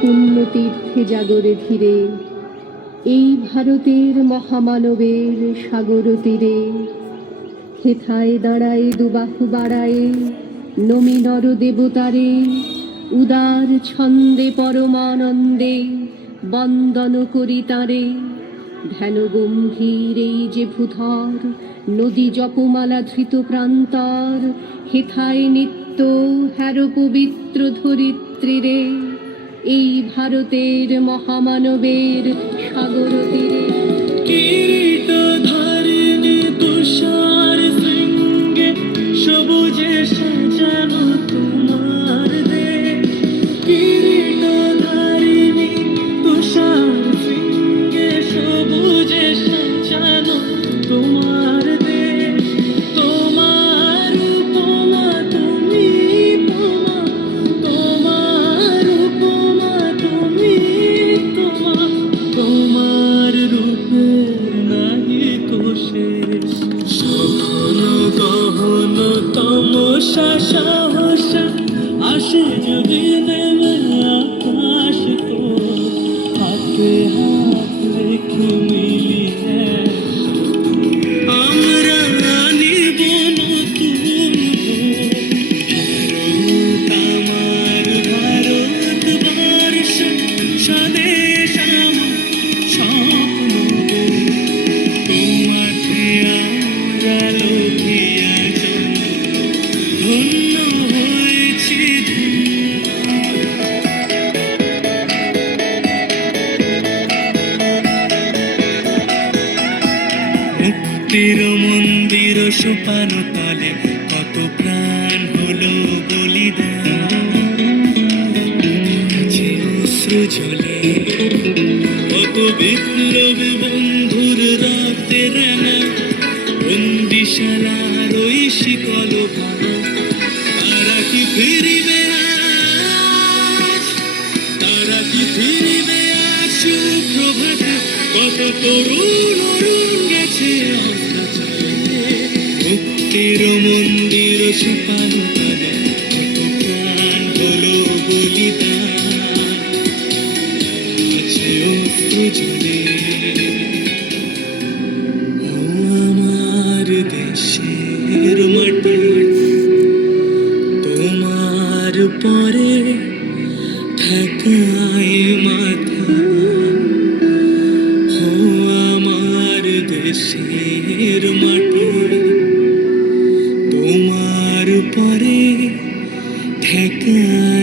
পুণ্য তীর্থে জাগরে ধীরে, এই ভারতের মহামানবের সাগর তীরে। হেথায় দাঁড়ায় দুবাহু বাড়ায়ে, নমি নর দেবতারে, উদার ছন্দে পরমানন্দে বন্দন করি তারে। ধ্যান গম্ভীর এই যে ভূধর, নদী জপমালা ধৃত প্রান্তর, হেথায় নিত্য হ্যার পবিত্র ধরিত্রীরে, এই ভারতের মহামানবের সাগর তীরে। কিরীটধারিণী তুষার শৃঙ্গে সবুজে সাজানো তোমার দেশ। কিরীটধারিণী তুষার শৃঙ্গে সবুজে সাজানো তোমার দেশ। তোমার উপমা তুমি তোমা, তোমার উপমা তুমি তোমা, তোমার রূপের নাহি কো শেষ। সঘন গহন তমসা সাহসা আসে যদি নেমে আকাশ তো, হাতে হাত রেখে মিলিয়ে আমরা আনিব নতুন ভারত। আমার ভারতবর্ষ স্বদেশ আমার স্বপ্ন। তোমাতে আমরা লোভিয়া ধন্য হয়েছি মুক্তির মন্দির সোপান তলে কত প্রাণ হলো বলিদান। আছে অশ্রু ঝলে কত বিপ্লবী বন্ধুর রাতের না, বন্দিশালার ওই শিকল ভাঙা। তারা কি ফিরিবে আজ, তারা কি ফিরিবে আজ সুপ্রভাতে? কত তরুণ অরুণ গেছে অস্ত্রাচারে। মুক্তির মন্দির সোপান তলে কত প্রাণ হলো বলিদান। আছে অশ্রু ঝরে ও আমার দেশের মাটি। তোমার পরে ঠেকায় মাথা ও আমার দেশের মাটি। তোমার পরে ঠেকায়